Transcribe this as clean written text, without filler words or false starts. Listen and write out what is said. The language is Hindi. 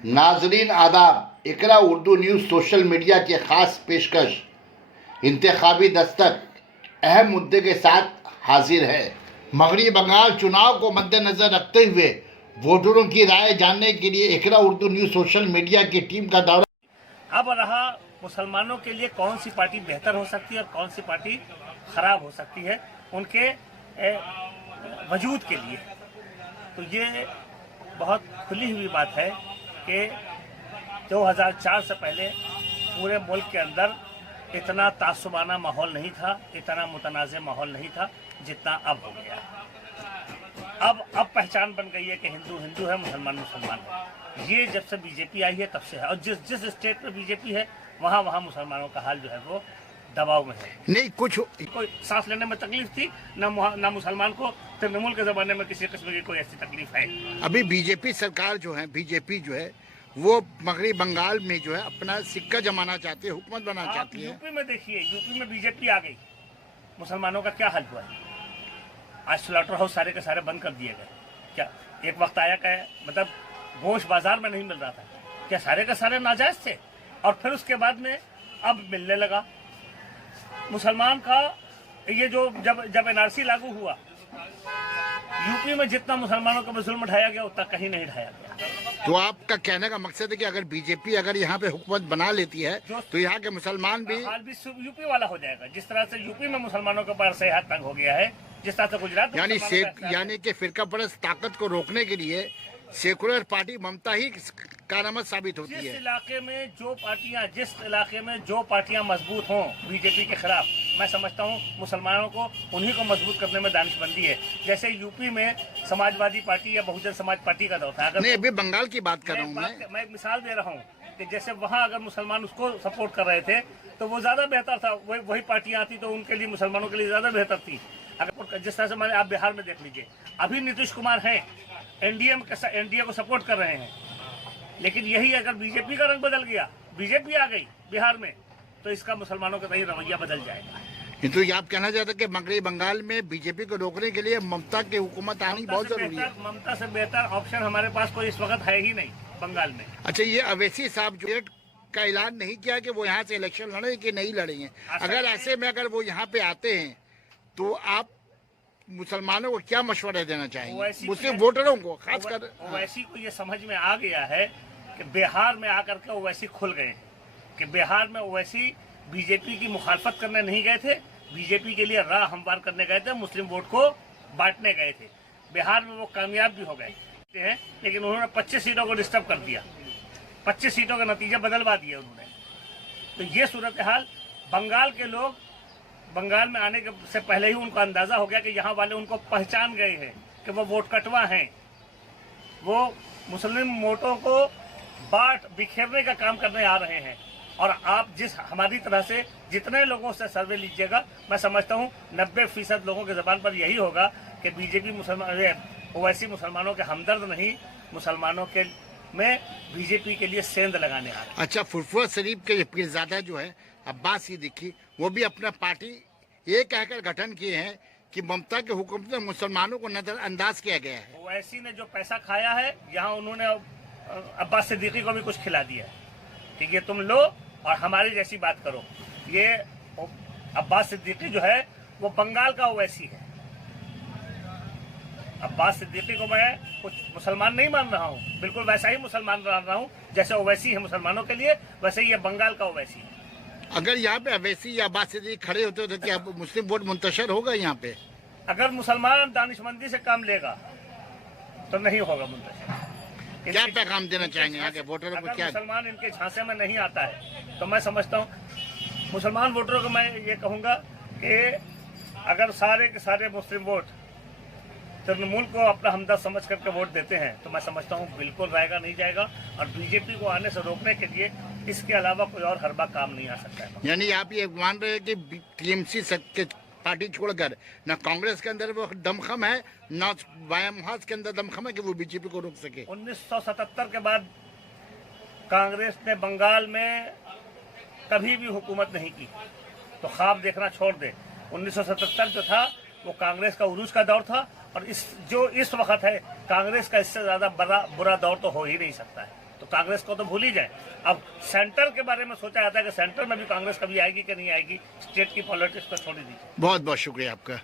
नाजरीन आदाब, इकरा उर्दू न्यूज़ सोशल मीडिया की ख़ास पेशकश इंतखाबी दस्तक अहम मुद्दे के साथ हाजिर है। मगरबी बंगाल चुनाव को मद्देनज़र रखते हुए वोटरों की राय जानने के लिए इकरा उर्दू न्यूज़ सोशल मीडिया की टीम का दौरा। अब रहा मुसलमानों के लिए कौन सी पार्टी बेहतर हो सकती है और कौन सी पार्टी खराब हो सकती है उनके वजूद के लिए। तो ये बहुत खुली हुई बात है कि 2004 से पहले पूरे मुल्क के अंदर इतना तासुबाना माहौल नहीं था, इतना मुतनाज़ माहौल नहीं था जितना अब हो गया है। अब पहचान बन गई है कि हिंदू हिंदू है, मुसलमान मुसलमान है। ये जब से बीजेपी आई है तब से है, और जिस स्टेट में बीजेपी है वहाँ मुसलमानों का हाल जो है वो दबाव में है। नहीं, कुछ कोई सांस लेने में तकलीफ थी ना मुसलमान को तृणमूल के ज़माने में किसी किस्म की कोई ऐसी तकलीफ है। अभी बीजेपी सरकार जो है, बीजेपी जो है वो मगरबी बंगाल में जो है अपना सिक्का जमाना चाहती है, हुकूमत बनाना चाहती है। यूपी में देखिए, यूपी में बीजेपी आ गई, मुसलमानों का क्या हाल हुआ है। आज स्लॉटर हाउस सारे के सारे बंद कर दिए गए। क्या एक वक्त आया क्या, मतलब गोश्त बाजार में नहीं मिल रहा था, क्या सारे के सारे नाजायज थे? और फिर उसके बाद में अब मिलने लगा। मुसलमान का ये जो जब एनआरसी लागू हुआ, यूपी में जितना मुसलमानों को जुल्म ढाया गया उतना कहीं नहीं ढाया गया। तो आपका कहने का मकसद है कि अगर बीजेपी अगर यहाँ पे हुकूमत बना लेती है तो यहाँ के मुसलमान भी हाल भी यूपी वाला हो जाएगा। जिस तरह से यूपी में मुसलमानों के पास सेहत तंग हो गया है, जिस तरह से गुजरात यानी कि फिरका परस्त ताकत को रोकने के लिए सेकुलर पार्टी ममता ही कारआमद साबित होती है। जिस इलाके में जो पार्टियां मजबूत हों बीजेपी के खिलाफ, मैं समझता हूं मुसलमानों को उन्हीं को मजबूत करने में दानिशमंदी है। जैसे यूपी में समाजवादी पार्टी या बहुजन समाज पार्टी का दौर था। अगर नहीं, अभी बंगाल की बात कर रहा हूँ मैं एक मिसाल दे रहा हूँ कि जैसे वहाँ अगर मुसलमान उसको सपोर्ट कर रहे थे तो वो ज्यादा बेहतर था, वही पार्टियां आती तो उनके लिए, मुसलमानों के लिए ज्यादा बेहतर थी। अगर जिस तरह से मैंने, आप बिहार में देख लीजिए, अभी नीतीश कुमार हैं, एनडीए को सपोर्ट कर रहे हैं, लेकिन यही अगर बीजेपी का रंग बदल गया, बीजेपी आ गई बिहार में, तो इसका मुसलमानों का कहीं रवैया बदल जाएगा। तो ये आप कहना चाहते हैं कि मगरबी बंगाल में बीजेपी को रोकने के लिए ममता की हुकूमत आनी बहुत जरूरी है। ममता से बेहतर ऑप्शन हमारे पास कोई इस वक्त है ही नहीं बंगाल में। अच्छा, ये अवैसी साहब जो का ऐलान नहीं किया कि वो यहाँ से इलेक्शन लड़े कि नहीं लड़ेंगे, अगर ऐसे में अगर वो यहाँ पे आते हैं तो आप मुसलमानों को क्या मशवरा देना चाहेंगे, मुस्लिम वोटरों को खासकर? ओवैसी को ये समझ में आ गया है कि बिहार में आकर के ओवैसी खुल गए कि बिहार में ओवैसी बीजेपी की मुखालफत करने नहीं गए थे, बीजेपी के लिए राह हमवार करने गए थे, मुस्लिम वोट को बांटने गए थे। बिहार में वो कामयाब भी हो गए हैं, लेकिन उन्होंने 25 सीटों को डिस्टर्ब कर दिया, 25 सीटों का नतीजा बदलवा दिया उन्होंने। तो ये सूरत हाल, बंगाल के लोग बंगाल में आने के से पहले ही उनको अंदाजा हो गया कि यहाँ वाले उनको पहचान गए हैं कि वो वोट कटवा हैं, वो मुस्लिम वोटों को बिखेरने का काम करने आ रहे हैं। और आप हमारी तरह से जितने लोगों से सर्वे लीजिएगा, मैं समझता हूँ 90% लोगों के जबान पर यही होगा कि बीजेपी ओवैसी मुसलमानों के हमदर्द नहीं, मुसलमानों के में बीजेपी के लिए सेंध लगाने आ रहे हैं। अच्छा, फुरफुरा शरीफ के पीरजादा जो है अब्बास सिद्दीकी, वो भी अपना पार्टी ये कहकर गठन किए हैं कि ममता के हुक्म से मुसलमानों को नजरअंदाज किया गया है। ओवैसी ने जो पैसा खाया है, यहाँ उन्होंने अब्बास सिद्दीकी को भी कुछ खिला दिया है। ठीक है, तुम लो और हमारी जैसी बात करो। ये अब्बास सिद्दीकी जो है वो बंगाल का ओवैसी है। अब्बास सिद्दीकी को मैं कुछ मुसलमान नहीं मान रहा हूँ, बिल्कुल वैसा ही मुसलमान मान रहा हूँ जैसे ओवैसी है मुसलमानों के लिए, वैसे ही ये बंगाल का ओवैसी है। अगर यहाँ पे अवैसी या अब्बास सिद्दीकी खड़े होते तो क्या मुस्लिम वोट मुंतशर होगा यहाँ पे? अगर मुसलमान दानिशमंदी से काम लेगा तो नहीं होगा मुंतशर। क्या पैगाम देना चाहेंगे यहाँ के वोटरों को? क्या मुसलमान इनके झांसे में नहीं आता है तो मैं समझता हूँ मुसलमान वोटरों को मैं ये कहूँगा कि अगर सारे के सारे मुस्लिम वोट तृणमूल को अपना हमदर्द समझ करके वोट देते हैं तो मैं समझता हूँ बिल्कुल रहेगा नहीं जाएगा, और बीजेपी को आने से रोकने के लिए इसके अलावा कोई और हरबा काम नहीं आ सकता है। यानी आप ये मान रहे हैं कि टीएमसी पार्टी छोड़कर न कांग्रेस के अंदर वो दमखम है, न वामहास के अंदर दमखम है कि वो बीजेपी को रोक सके। 1977 के बाद कांग्रेस ने बंगाल में कभी भी हुकूमत नहीं की, तो ख्वाब देखना छोड़ दे। 1977 जो था वो कांग्रेस का उरूज का दौर था, और जो इस वक्त है कांग्रेस का इससे ज्यादा बुरा दौर तो हो ही नहीं सकता है। तो कांग्रेस को तो भूल ही जाए। अब सेंटर के बारे में सोचा जाता है कि सेंटर में भी कांग्रेस कभी आएगी कि नहीं आएगी, स्टेट की पॉलिटिक्स को छोड़ ही दीजिए। बहुत बहुत शुक्रिया आपका।